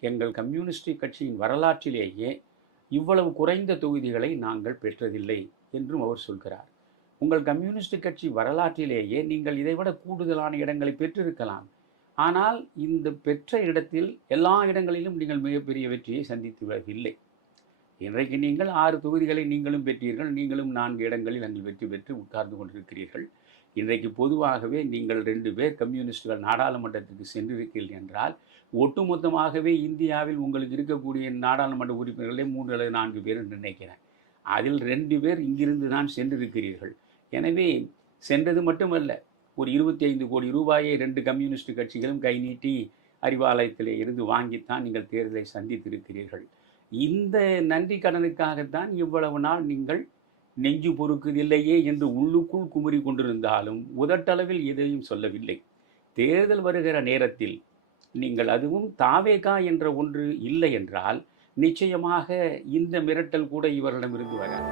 எங்கள் கம்யூனிஸ்ட் கட்சியின் வரலாற்றிலேயே இவ்வளவு குறைந்த தொகுதிகளை நாங்கள் பெற்றதில்லை என்றும் அவர் சொல்கிறார். உங்கள் கம்யூனிஸ்ட் கட்சி வரலாற்றிலேயே நீங்கள் இதைவிட கூடுதலான இடங்களை பெற்றிருக்கலாம். ஆனால் இந்த பெற்ற இடத்தில் எல்லா இடங்களிலும் நீங்கள் மிகப்பெரிய வெற்றியை சந்தித்து வரவில்லை. இன்றைக்கு நீங்கள் ஆறு தொகுதிகளை நீங்களும் பெற்றீர்கள் நீங்களும் நான்கு இடங்களில் அங்கு வெற்றி பெற்று உட்கார்ந்து கொண்டிருக்கிறீர்கள். இன்றைக்கு பொதுவாகவே நீங்கள் ரெண்டு பேர் கம்யூனிஸ்டுகள் நாடாளுமன்றத்துக்கு சென்றிருக்கிறீர்கள் என்றால் ஒட்டுமொத்தமாகவே இந்தியாவில் உங்களுக்கு இருக்கக்கூடிய நாடாளுமன்ற உறுப்பினர்களே மூன்று அல்லது நான்கு பேர் நினைக்கிறேன். அதில் ரெண்டு பேர் இங்கிருந்து தான் சென்றிருக்கிறீர்கள். எனவே சென்றது மட்டுமல்ல ஒரு இருபத்தி ஐந்து கோடி ரூபாயை ரெண்டு கம்யூனிஸ்ட் கட்சிகளும் கை நீட்டி அறிவாலயத்திலே இருந்து வாங்கித்தான் நீங்கள் தேர்தலை சந்தித்திருக்கிறீர்கள். இந்த நன்றி கடனுக்காகத்தான் இவ்வளவு நாள் நீங்கள் நெஞ்சு பொறுக்குதில்லையே என்று உள்ளுக்குள் குமுறி கொண்டிருந்தாலும் உதட்டளவில் எதையும் சொல்லவில்லை. தேர்தல் வருகிற நேரத்தில் நீங்கள் அதுவும் தாவேகா என்ற ஒன்று இல்லை என்றால் நிச்சயமாக இந்த மிரட்டல் கூட இவர்களிடமிருந்து வராது.